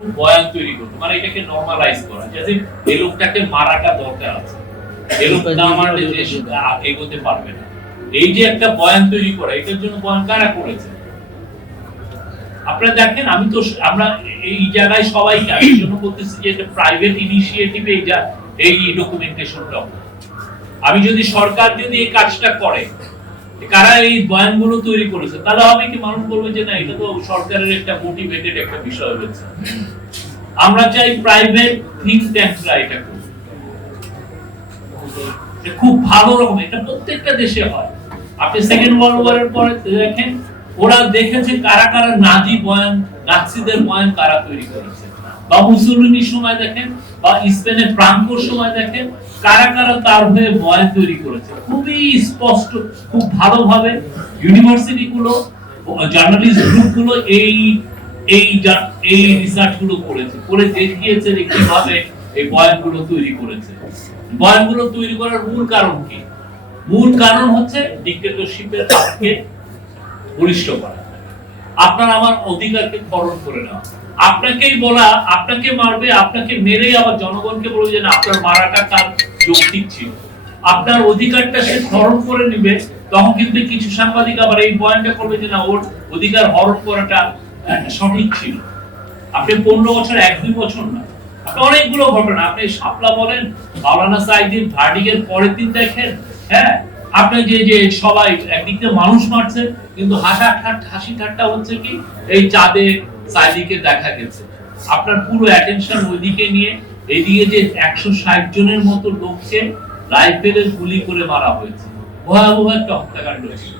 বয়ান তৈরি করতো, মানে এটাকে নরমালাইজ করা, যে এই লোকটাকে মারাটা দরকার আছে, এই লোক না মারলে দেশ এগোতে পারবে না। এই যে একটা বয়ান তৈরি করা, এটার জন্য বয়ান কারা করেছে? আপনারা দেখেন, আমি তো আমরা এই জায়গায় সবাইকে আমি জন্য বলতেছি যে এটা প্রাইভেট ইনিশিয়েটিভ, এই ডকুমেন্টেশনটা। আমি যদি সরকার যদি এই কাজটা করে, কারা এই বয়ানগুলো তৈরি করেছে, তাহলে হবে কি, মানুষ বলবে যে না, এটা তো সরকারের একটা মোটিভেটেড একটা বিষয় হয়েছে। আমরা চাই প্রাইভেট থিঙ্ক ট্যাঙ্করা এটা করুক, খুব ভালো রকম। এটা প্রত্যেকটা দেশে হয়। আপনি সেকেন্ড ওয়ার্ল্ড ওয়ারের পরে দেখেন, ওরা দেখেছে কারা কারা নাজি বয়ান, নাৎসিদের বয়ান কারা তৈরি করেছে, বা মুসোলিনির সময় দেখেন, বা স্পেনের ফ্রাঙ্কোর সময় দেখেন, কারা কারা তার হয়ে বয়ান তৈরি করেছে। খুবই স্পষ্ট, খুব ভালোভাবে ইউনিভার্সিটি গুলো, জার্নালিস্ট গ্রুপ গুলো এই এই রিসার্চ গুলো করেছে, করে দেখিয়েছে যে কিভাবে এই বয়ানগুলো তৈরি করেছে। বয়ানগুলো তৈরি করার মূল কারণ কি? মূল কারণ হচ্ছে ডিক্টেটরশিপের হাতকে বলিষ্ঠ করা, আপনার আমার অধিকারকে খর্ব করে নেওয়া। আপনাকেই বলা, আপনাকে মারবে, আপনাকে মেরে আবার জনগণকে বলবে যে না, আপনার মারাটা তার যৌক্তিক ছিল, আপনার অধিকারটা সে হরণ করে নিবে। তখন কিন্তু কিছু সাংবাদিক আবার এই বয়ানটা করবে যে না, ওর অধিকার হরণ করাটা সঠিক ছিল। আপনি 15 বছর, 1-2 বছর না, আপনি অনেকগুলো ঘটনা, আপনি শাপলা বলেন, মাওলানা সাইদির ভার্ডিকের পরের দিন দেখেন, হ্যাঁ, আপনি যে সবাই একদিক দিয়ে মানুষ মারছে, কিন্তু হাসি ঠাট্টা হচ্ছে কি, এই চাঁদে সাইদিকে দেখা গেছে। আপনার পুরো অ্যাটেনশন ওইদিকে নিয়ে, এইদিকে যে 160 জনের মতো লোককে রাইফেলের গুলি করে মারা হয়েছে, ভয়াবহ একটা হত্যাকাণ্ড হয়েছে।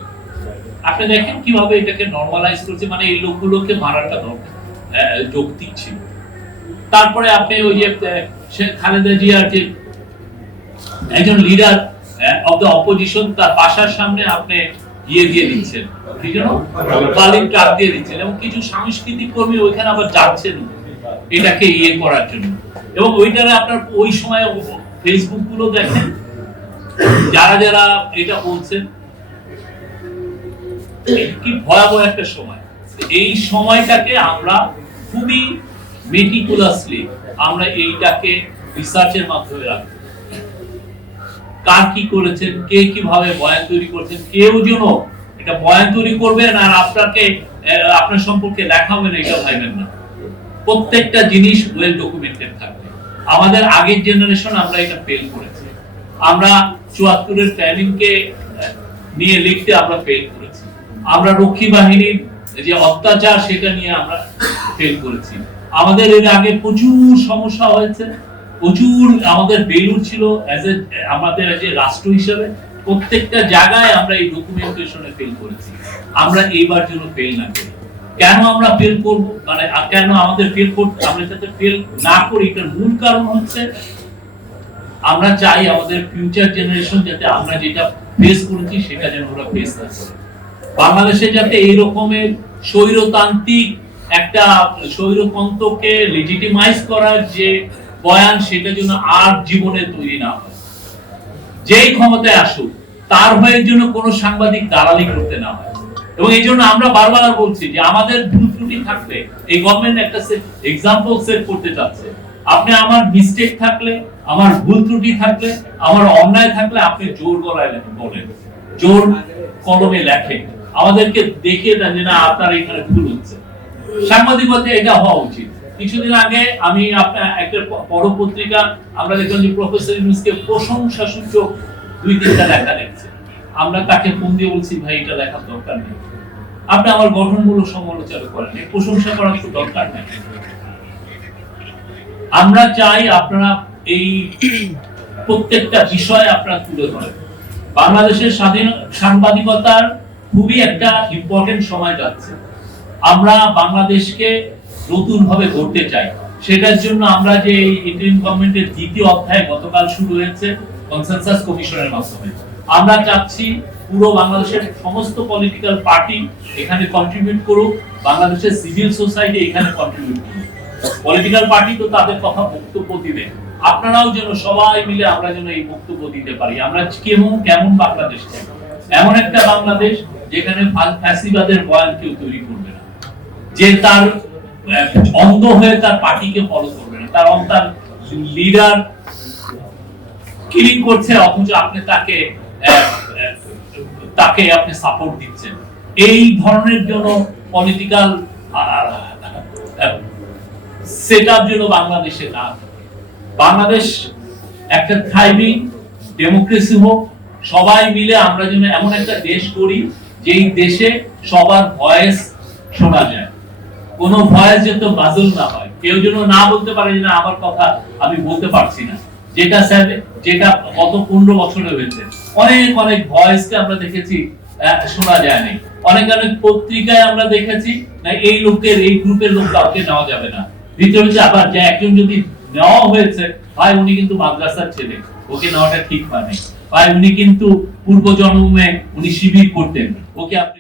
আপনি দেখেন কিভাবে এটাকে নরমালাইজ করছে, মানে এই লোকগুলোকে মারাটা দরকার, যৌক্তিক ছিল। তারপরে আপনি ওই যে খালেদা জিয়ার যে একজন লিডার অফ দ্য অপোজিশন, তার বাসার সামনে আপনি ইয়ে দিয়ে দিচ্ছেন, বালির ট্রাক দিয়ে দিচ্ছেন, এবং কিছু সাংস্কৃতিক কর্মী ওইখানে আবার যাচ্ছেন এটাকে ইয়ে করার জন্য। এবং ওইটারে আপনার ওই সময় ফেসবুক গুলো দেখেন, যারা যারা এটা বলছেন, কি ভয়াবহ একটা সময়। এই সময়টাকে আমরা খুবই মেটিকুলাসলি আমরা এইটাকে রিসার্চের মাধ্যমে রাখবো। কার কি করেছেন, কে কিভাবে বয়ান তৈরি করেছেন, কেউ যেন এটা বয়ান তৈরি করবেন আর আপনাকে আপনার সম্পর্কে লেখা হবে না, এটা ভাইবেন না। প্রত্যেকটা জিনিস ওয়েল ডকুমেন্টেড থাকবে। আমাদের আগের জেনারেশন আমরা এটা ফেল করেছি। আমরা ৭৪-এর প্ল্যানিংকে নিয়ে লিখতে আমরা ফেল করেছি। আমরা রক্ষী বাহিনীর যে অত্যাচার, সেটা নিয়ে আমরা ফেল করেছি। আমাদের এর আগে প্রচুর সমস্যা হয়েছে, প্রচুর আমাদের বেলুর ছিল আমাদের যে রাষ্ট্র হিসেবে, প্রত্যেকটা জায়গায় আমরা এই ডকুমেন্টেশনে ফেল করেছি। আমরা এইবার যেন ফেল না করি। কেন আমরা ফেল করব, মানে কেন আমাদের ফেল করতে, আমরা যাতে ফেল না করি, এটার মূল কারণ হচ্ছে আমরা চাই আমাদের ফিউচার জেনারেশন যাতে আমরা যেটা ফেস করেছি সেটা যেন ওরা ফেস না করে। বাংলাদেশে যাতে এই রকমের স্বৈরতান্ত্রিক একটা স্বৈরতন্ত্রকে লেজিটিমাইজ করার যে বয়ান, সেটা যেন আর জীবনে তৈরি না হয়। যেই ক্ষমতায় আসুক, তার হয়ে জন্য কোনো সাংবাদিক দালালি করতে না হয়। এবং এই জন্য আমরা বারবার বলছি যে আমাদের ভুল ত্রুটি থাকলে এই গভর্নমেন্ট একটা এক্সাম্পল সেট করতে চাচ্ছে। আপনি আমার মিস্টেক থাকলে, আমার ভুল ত্রুটি থাকলে, আমার অন্যায় থাকলে আপনি জোর গলায় বলেন, জোর কলমে লেখেন, আমাদেরকে দেখিয়ে দেন যে না, আপনার এখানে ভুল হচ্ছে। সাংবাদিকতা এটা হওয়া উচিত। কিছুদিন আগে আমি একটা বড় পত্রিকা, আমরা দেখলাম যে প্রফেসর ইউনূসকে প্রশংসা সূচক 2-3টা লেখা লিখছে। আমরা তাকে ফোন দিয়ে বলছি, ভাই এটা লেখার দরকার নেই, আপনি আমার গঠনমূলক সমালোচনা করেন, প্রশংসা করার তো দরকার নেই। আমরা চাই আপনারা এই প্রত্যেকটা বিষয় আপনারা তুলে ধরেন। বাংলাদেশের স্বাধীন সাংবাদিকতার খুবই একটা ইম্পর্টেন্ট সময় যাচ্ছে। আমরা বাংলাদেশকে নতুন ভাবে গড়তে চাই। সেটার জন্য আমরা যে ইন্টারিম গভর্নমেন্টের 2য় অধ্যায় গতকাল শুরু হয়েছে কনসেনসাস কমিশনের মাধ্যমে, আমরা চাচ্ছি পুরো বাংলাদেশের সমস্ত পলিটিক্যাল পার্টি এখানে কন্ট্রিবিউট করুক, বাংলাদেশের সিভিল সোসাইটি এখানে কন্ট্রিবিউট করুক। পলিটিক্যাল পার্টি তো তাদের কথা বক্তব্য দিবে, আপনারাও যেন সবাই মিলে আমরা যেন এই বক্তব্য দিতে পারি। আমরা কেমন বাংলাদেশ চাই, এমন একটা বাংলাদেশ যেখানে ফ্যাসিবাদের বয়ান কেউ তৈরি করবে না, যে তার অন্ধ হয়ে তার পার্টিকে ফলো করবে না, তার লিডার কিলিং করছে অথচ আপনি তাকে আপনি সাপোর্ট দিচ্ছেন। এই ধরনের জন্য পলিটিক্যাল সেটআপ যেন বাংলাদেশে না। বাংলাদেশ একটা থ্রাইভিং ডেমোক্রেসি হোক, সবাই মিলে আমরা যেন এমন একটা দেশ করি যেই দেশে সবার ভয়েস শোনা যায়, কোনো ভয়েস যেন বাজল না হয়, কেউ যেন না বলতে পারে যে না আমার কথা আমি বলতে পারছি না। যেটা স্যার, যেটা গত 15 বছরে হয়েছে, অনেক ভয়েসকে আমরা দেখেছি শোনা যায়নি, অনেক পত্রিকায় আমরা দেখেছি না এই লোকের এই গ্রুপের লোক কাউকে নেওয়া যাবে না, ভিতরে আবার যে একজন যদি নেওয়া হয়েছে ভাই উনি কিন্তু মাদ্রাসার ছেলে, ওকে নেওয়াটা ঠিক হয়নি, ভাই উনি কিন্তু পূর্ব জন্মে উনি শিবির করতেন, ওকে আপনি